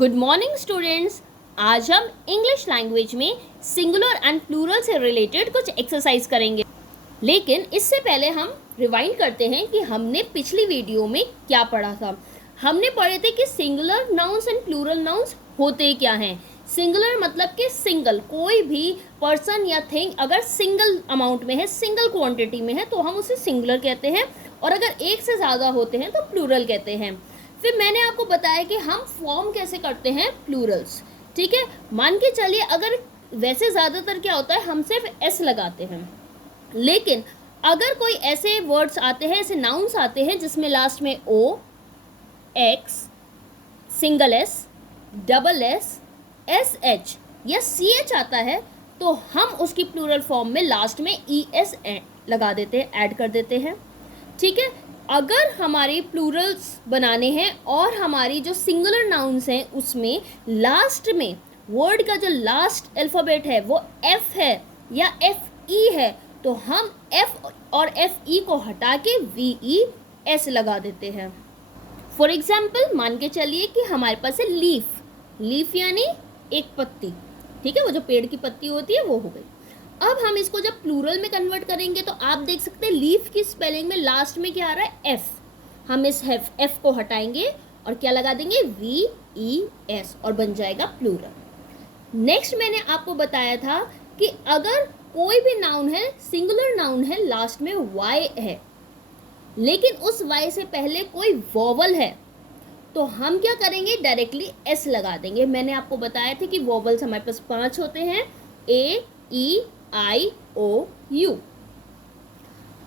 Good morning students. आज हम English language में सिंगुलर एंड प्लूरल से रिलेटेड कुछ एक्सरसाइज करेंगे, लेकिन इससे पहले हम रिवाइंड करते हैं कि हमने पिछली वीडियो में क्या पढ़ा था। हमने पढ़े थे कि singular nouns and plural nouns होते क्या हैं। सिंगुलर मतलब कि सिंगल, कोई भी पर्सन या थिंग अगर सिंगल अमाउंट में है, सिंगल क्वांटिटी में है, तो हम उसे सिंगुलर कहते हैं, और अगर एक से ज़्यादा होते हैं तो प्लूरल कहते हैं। फिर मैंने आपको बताया कि हम फॉर्म कैसे करते हैं प्लूरल्स। ठीक है, मान के चलिए अगर वैसे ज़्यादातर क्या होता है, हम सिर्फ एस लगाते हैं, लेकिन अगर कोई ऐसे वर्ड्स आते हैं, ऐसे नाउन्स आते हैं जिसमें लास्ट में O, X, single S, double S, S H या सी एच आता है, तो हम उसकी प्लूरल फॉर्म में लास्ट में ई एस लगा देते हैं, ऐड कर देते हैं। ठीक है, अगर हमारे प्लूरल्स बनाने हैं और हमारी जो सिंगुलर नाउन्स हैं उसमें लास्ट में वर्ड का जो लास्ट अल्फ़ाबेट है वो एफ है या एफ ई है, तो हम एफ और एफ ई को हटा के वी ई एस लगा देते हैं। फॉर एग्जाम्पल मान के चलिए कि हमारे पास है लीफ, लीफ यानी एक पत्ती। ठीक है, वो जो पेड़ की पत्ती होती है वो हो गई। अब हम इसको जब प्लूरल में कन्वर्ट करेंगे तो आप देख सकते हैं लीफ की स्पेलिंग में लास्ट में क्या आ रहा है, एफ। हम इस एफ को हटाएंगे और क्या लगा देंगे, वी ई एस, और बन जाएगा प्लूरल। नेक्स्ट मैंने आपको बताया था कि अगर कोई भी नाउन है, सिंगुलर नाउन है, लास्ट में वाई है, लेकिन उस वाई से पहले कोई वोवल है, तो हम क्या करेंगे, डायरेक्टली एस लगा देंगे। मैंने आपको बताया था कि वोवल्स हमारे पास 5 होते हैं, ए, ई, आई, ओ, यू।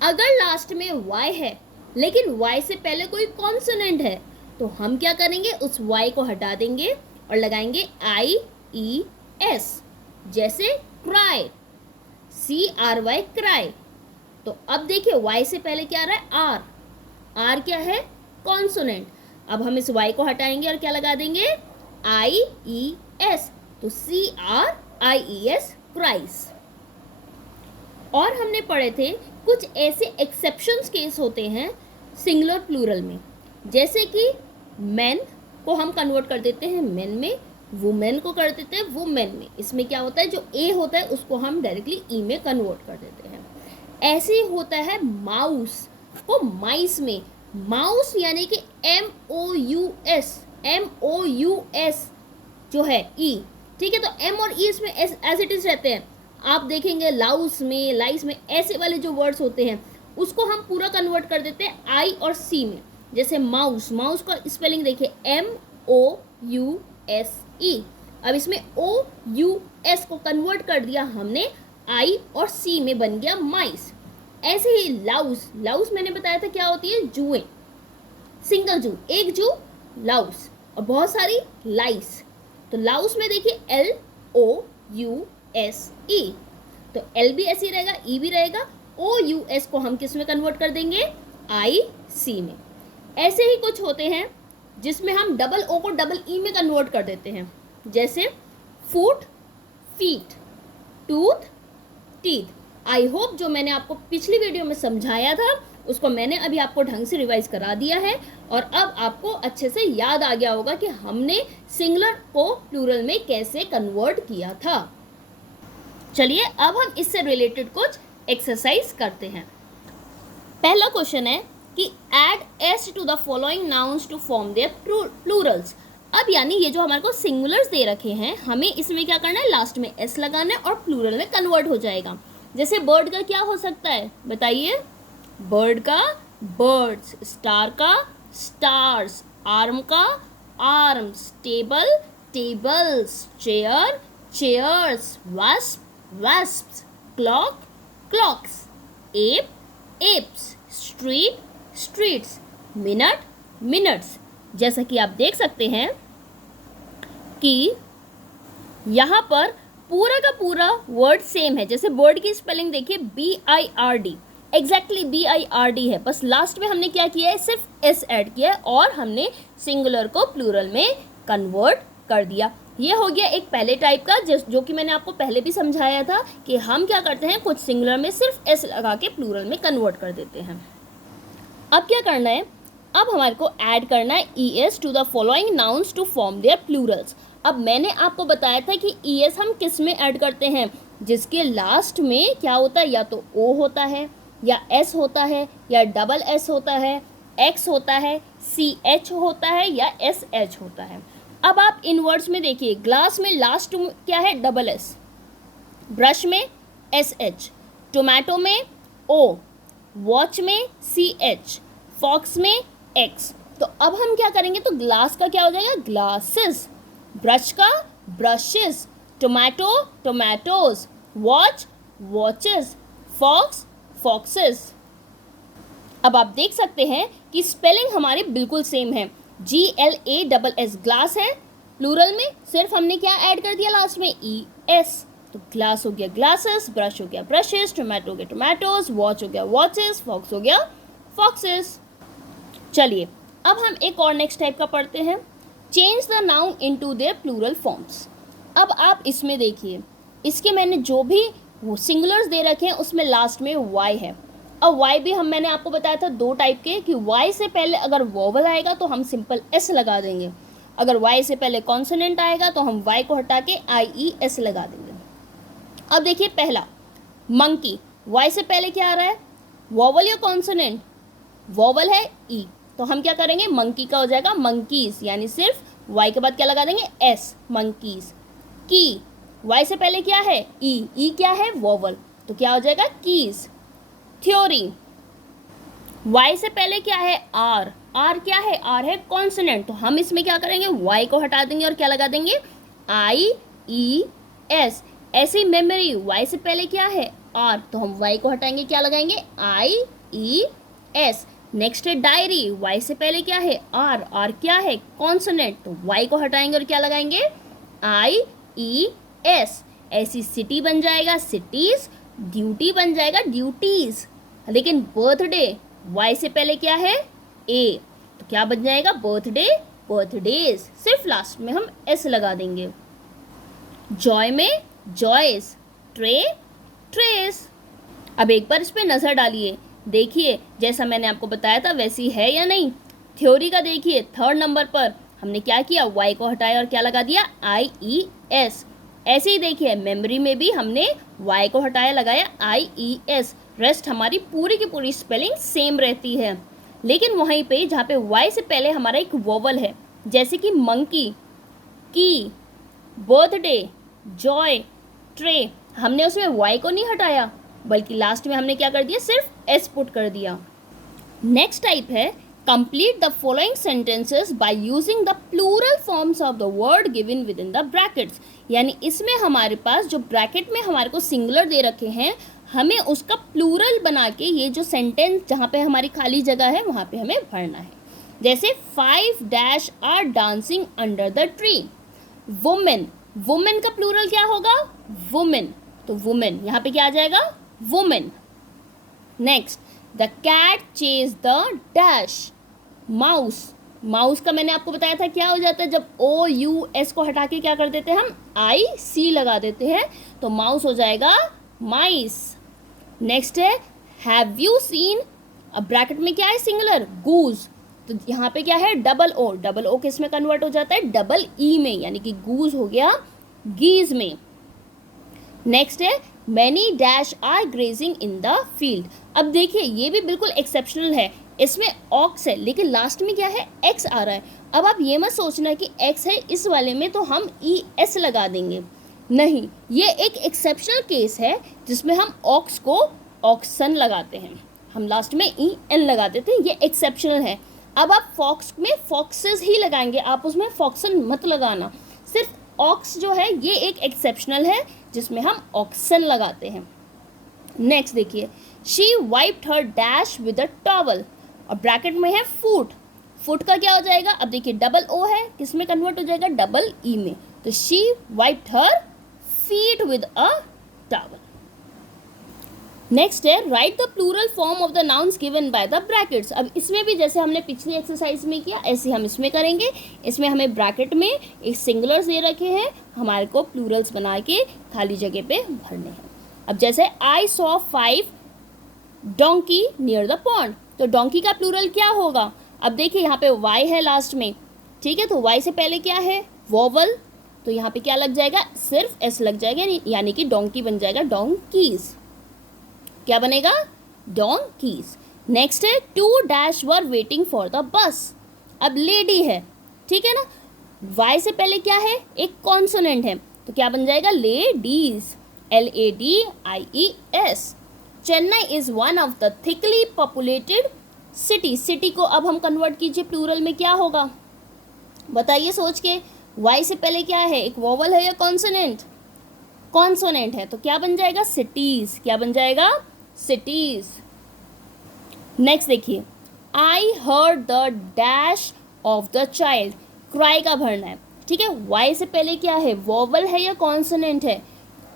अगर लास्ट में y है लेकिन y से पहले कोई कॉन्सोनेंट है, तो हम क्या करेंगे, उस y को हटा देंगे और लगाएंगे आई ई एस, जैसे cry, C R Y, cry. तो अब देखिए y से पहले क्या आ रहा है, आर, आर क्या है, कॉन्सोनेंट। अब हम इस y को हटाएंगे और क्या लगा देंगे, आई ई एस, तो C R I E S, cries. और हमने पढ़े थे कुछ ऐसे एक्सेप्शंस केस होते हैं सिंगुलर प्लूरल में, जैसे कि मैन को हम कन्वर्ट कर देते हैं मेन में, वुमेन को कर देते हैं वुमेन में। इसमें क्या होता है, जो ए होता है उसको हम डायरेक्टली ई में कन्वर्ट कर देते हैं। ऐसे ही होता है माउस को माइस में, माउस यानी कि M O U S, M O U S जो है ई। ठीक है, तो एम और ई इसमें एज इट इज रहते हैं। आप देखेंगे लाउस में, लाइस में, ऐसे वाले जो वर्ड्स होते हैं उसको हम पूरा कन्वर्ट कर देते हैं आई और सी में। जैसे माउस, माउस का स्पेलिंग देखिए M O U S E. अब इसमें ओ यू एस को कन्वर्ट कर दिया हमने आई और सी में, बन गया माइस। ऐसे ही लाउस, लाउस मैंने बताया था क्या होती है, जुएं, सिंगल जू, एक जू, लाउस, और बहुत सारी लाइस। तो लाउस में देखिए L O U S E, तो एल भी ऐसे ही रहेगा, ई भी रहेगा, ओ यू एस को हम किस में कन्वर्ट कर देंगे, आई सी में। ऐसे ही कुछ होते हैं जिसमें हम डबल ओ को डबल ई में कन्वर्ट कर देते हैं, जैसे foot, feet, tooth, teeth. I hope जो मैंने आपको पिछली वीडियो में समझाया था उसको मैंने अभी आपको ढंग से रिवाइज करा दिया है, और अब आपको अच्छे से याद आ गया होगा कि हमने सिंगुलर को प्लूरल में कैसे कन्वर्ट किया था। चलिए अब हम इससे रिलेटेड कुछ एक्सरसाइज करते हैं। पहला क्वेश्चन है कि add S to the following nouns to form their plurals. अब यानी ये जो हमारे को सिंगुलर्स दे रखे हैं, हमें इसमें क्या करना है, लास्ट में एस लगाना है और प्लूरल में कन्वर्ट हो जाएगा। जैसे बर्ड का क्या हो सकता है, बताइए, बर्ड का बर्ड्स, स्टार का स्टार्स, आर्म का arms, table tables, chair chairs, wasp wasps, clock clocks, ape apes, street streets, minute minutes। जैसा कि आप देख सकते हैं कि यहाँ पर पूरा का पूरा वर्ड सेम है। जैसे बर्ड की स्पेलिंग देखिए BIRD, एग्जैक्टली BIRD है, बस लास्ट में हमने क्या किया है, सिर्फ एस ऐड किया है और हमने सिंगुलर को प्लूरल में कन्वर्ट कर दिया। ये हो गया एक पहले टाइप का, जो कि मैंने आपको पहले भी समझाया था कि हम क्या करते हैं, कुछ सिंगुलर में सिर्फ एस लगा के प्लूरल में कन्वर्ट कर देते हैं। अब क्या करना है, अब हमारे को ऐड करना है es to the following nouns to form their plurals. अब मैंने आपको बताया था कि es हम किस में ऐड करते हैं, जिसके लास्ट में क्या होता है, या तो o होता है, या s होता है, या डबल s होता है, x होता है, ch होता है, या sh होता है। अब आप इन वर्ड्स में देखिए, ग्लास में लास्ट क्या है, डबल s, ब्रश में sh, टोमेटो में o, वॉच में ch, फॉक्स में x। तो अब हम क्या करेंगे, तो ग्लास का क्या हो जाएगा, ग्लासेस, ब्रश का brushes, tomato tomatoes, watch watches, fox foxes. अब आप देख सकते हैं कि स्पेलिंग हमारी बिल्कुल सेम है, GLASS ग्लास है, प्लूरल में सिर्फ हमने क्या ऐड कर दिया लास्ट में, ES। तो ग्लास हो गया ग्लासेस, ब्रश हो गया ब्रशेस, टोमेटो हो गया टोमेटोज, वॉच हो गया वॉचेस, फॉक्स हो गया फॉक्सेस। चलिए अब हम एक और नेक्स्ट टाइप का पढ़ते हैं, change the noun into their plural forms. अब आप इसमें देखिए, इसके मैंने जो भी वो सिंगुलर्स दे रखे हैं उसमें लास्ट में y है। अब y भी मैंने आपको बताया था दो टाइप के, कि y से पहले अगर वोवल आएगा तो हम सिंपल s लगा देंगे, अगर y से पहले कॉन्सोनेंट आएगा तो हम y को हटा के IES लगा देंगे। अब देखिए पहला मंकी, y से पहले क्या आ रहा है, वोवल या कॉन्सोनेंट, वोवल है e, तो हम क्या करेंगे, मंकी का हो जाएगा मंकीज, यानी सिर्फ y के बाद क्या लगा देंगे, s, मंकीज। की, y से पहले क्या है, e क्या है, वोवल, तो क्या हो जाएगा, कीज। थ्योरी, y से पहले क्या है, r क्या है, r है कॉन्सोनेंट, तो हम इसमें क्या करेंगे, y को हटा देंगे और क्या लगा देंगे, IES। ऐसी मेमोरी, y से पहले क्या है, r, तो हम y को हटाएंगे, क्या लगाएंगे, IES। नेक्स्ट है डायरी, y से पहले क्या है, r क्या है, कॉन्सोनेंट, तो y को हटाएंगे और क्या लगाएंगे, IES। ऐसी सिटी बन जाएगा सिटीज, ड्यूटी बन जाएगा ड्यूटीज। लेकिन बर्थडे, y से पहले क्या है, a, तो क्या बन जाएगा, बर्थडे बर्थडेज, सिर्फ लास्ट में हम s लगा देंगे। जॉय में जॉयस, ट्रे ट्रेस। अब एक बार इस पर नज़र डालिए, देखिए जैसा मैंने आपको बताया था वैसी है या नहीं। थ्योरी का देखिए, थर्ड नंबर पर हमने क्या किया, y को हटाया और क्या लगा दिया, IES। ऐसे ही देखिए मेमोरी में भी हमने y को हटाया, लगाया IES। रेस्ट हमारी पूरी की पूरी स्पेलिंग सेम रहती है, लेकिन वहीं पे जहाँ पे y से पहले हमारा एक वोवल है, जैसे कि मंकी, की, बर्थडे, जॉय, ट्रे, हमने उसमें y को नहीं हटाया, बल्कि लास्ट में हमने क्या कर दिया, सिर्फ s पुट कर दिया। नेक्स्ट टाइप है complete the following sentences by using the plural forms of the word given within the brackets. यानी इसमें हमारे पास जो ब्रैकेट में हमारे को सिंगुलर दे रखे हैं, हमें उसका प्लूरल बना के ये जो सेंटेंस जहाँ पे हमारी खाली जगह है वहाँ पे हमें भरना है। जैसे 5 dash are dancing under the tree. Women, women का प्लूरल क्या होगा, वुमेन, तो वुमेन यहाँ पे क्या आ जाएगा, women. Next, the cat chase the dash mouse. Mouse का मैंने आपको बताया था क्या हो जाता है, जब OUS को हटा के क्या कर देते हैं हम, IC लगा देते हैं, तो माउस हो जाएगा माइस। नेक्स्ट है हैव यू सीन, अब ब्रैकेट में क्या है, सिंगुलर, गूज, तो यहाँ पे क्या है, डबल ओ किस में कन्वर्ट हो जाता है, डबल E में, यानी कि गूज हो गया गीज में। नेक्स्ट है many dash are grazing in the field. अब देखिए ये भी बिल्कुल एक्सेप्शनल है, इसमें ऑक्स है लेकिन लास्ट में क्या है, एक्स आ रहा है। अब आप ये मत सोचना कि एक्स है इस वाले में तो हम ES लगा देंगे, नहीं, ये एक एक्सेप्शनल केस है जिसमें हम ऑक्स को ऑक्सन लगाते हैं, हम लास्ट में EN लगा देते हैं, ये एक्सेप्शनल है। अब आप फॉक्स में फॉक्सेस ही लगाएंगे, आप उसमें फॉक्सन मत लगाना, सिर्फ ऑक्स जो है ये एक एक्सेप्शनल है जिसमें हम ऑक्सन लगाते हैं। नेक्स्ट देखिए, she wiped her dash with a towel, और ब्रैकेट में है फुट, फुट का क्या हो जाएगा, अब देखिए डबल O है, किस में कन्वर्ट हो जाएगा, डबल E में, तो she wiped her feet with a towel. Next है right the plural form of the nouns given by the brackets. अब इसमें भी जैसे हमने पिछली एक्सरसाइज में किया ऐसे हम इसमें करेंगे। इसमें हमें ब्रैकेट में एक सिंगुलर्स दे रखे हैं, हमारे को प्लूरल्स बना के खाली जगह पे भरने हैं। अब जैसे I saw 5 donkey near the pond, तो डोंकी का प्लूरल क्या होगा, अब देखिए यहाँ पे y है लास्ट में, ठीक है, तो y से पहले क्या है, वोवल, तो यहाँ पे क्या लग जाएगा, सिर्फ s लग जाएगा, यानी कि डोंकी बन जाएगा डोंकीज। क्या बनेगा, डोंकीज। नेक्स्ट है, two dash were waiting for the bus. अब लेडी है, ठीक है ना, y से पहले क्या है, एक कॉन्सोनेंट है, तो क्या बन जाएगा, ladies, LADIES। Chennai is one of the thickly populated city. City को अब हम कन्वर्ट कीजिए प्लूरल में, क्या होगा बताइए सोच के। y से पहले क्या है, एक वोवल है या कॉन्सोनेंट, कॉन्सोनेंट है, तो क्या बन जाएगा, सिटीज। क्या बन जाएगा, सिटीज। नेक्स्ट देखिए, I heard the dash of the child. Cry का भरना है, ठीक है, y से पहले क्या है, वोवल है या कॉन्सोनेंट है,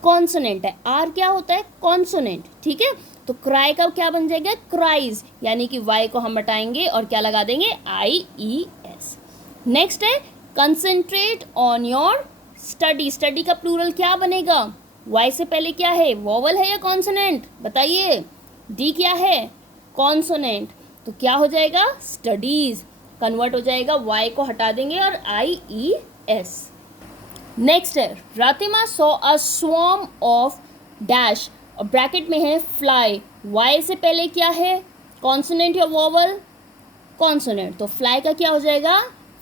कॉन्सोनेंट है, r क्या होता है, कॉन्सोनेंट, ठीक है, तो क्राई का क्या बन जाएगा, क्राइज, यानी कि y को हम हटाएंगे और क्या लगा देंगे, IES। नेक्स्ट है, concentrate on your study. Study का प्लूरल क्या बनेगा, y से पहले क्या है, वोवल है या कॉन्सोनेंट, बताइए, d क्या है, कॉन्सोनेंट, तो क्या हो जाएगा, स्टडीज, कन्वर्ट हो जाएगा, y को हटा देंगे और IES। नेक्स्ट है, रातिमा saw a swarm of dash, और ब्रैकेट में है फ्लाई। y से पहले क्या है, कॉन्सोनेंट या वोवल, कॉन्सोनेंट, तो फ्लाई का क्या हो जाएगा,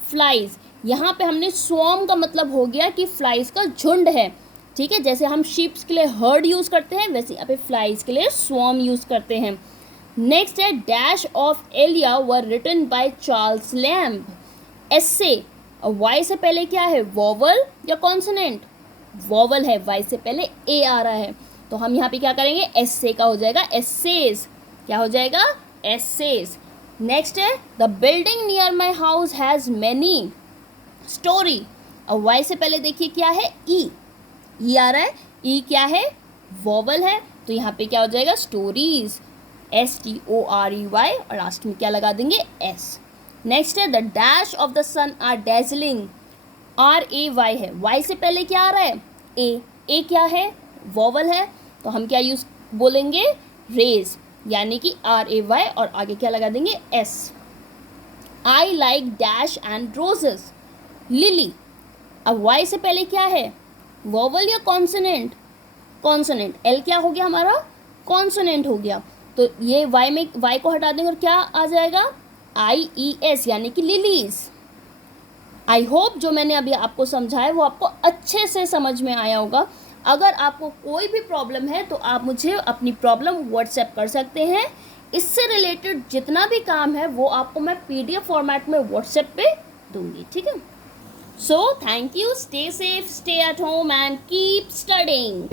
फ्लाइज। यहाँ पे हमने स्वॉर्म का मतलब हो गया कि फ्लाइज का झुंड है, ठीक है, जैसे हम शीप्स के लिए हर्ड यूज़ करते हैं, वैसे यहाँ पे फ्लाइज के लिए स्वॉर्म यूज़ करते हैं। नेक्स्ट है, dash of Elia were written by Charles Lamb. Essay, और y से पहले क्या है, वोवल या कॉन्सोनेंट, वोवल है, y से पहले a आ रहा है, तो हम यहाँ पे क्या करेंगे, एस्से का हो जाएगा एस्सेज। क्या हो जाएगा, एस्सेज। नेक्स्ट है, the building near my house has many story, और y से पहले देखिए क्या है, ई आ रहा है, ई क्या है, वोवल है, तो यहाँ पे क्या हो जाएगा, स्टोरीज, STOREY, और लास्ट में क्या लगा देंगे, S। नेक्स्ट है, the dash of the sun are dazzling, RAY है, y से पहले क्या आ रहा है, a क्या है, वोवल है, तो हम क्या यूज बोलेंगे, रेज, यानी कि RAY, और आगे क्या लगा देंगे, S। I like dash and roses, lily, अब y से पहले क्या है, वोवल या कॉन्सोनेंट, कॉन्सोनेंट, L क्या हो गया हमारा, कॉन्सोनेंट हो गया, तो ये y में y को हटा देंगे और क्या आ जाएगा, IES, यानी कि लिलीज। आई होप जो मैंने अभी आपको समझाया वो आपको अच्छे से समझ में आया होगा। अगर आपको कोई भी प्रॉब्लम है तो आप मुझे अपनी प्रॉब्लम व्हाट्सएप कर सकते हैं। इससे रिलेटेड जितना भी काम है वो आपको मैं PDF फॉर्मेट में व्हाट्सएप पे दूंगी, ठीक है। So thank you, stay safe, stay at home and keep studying.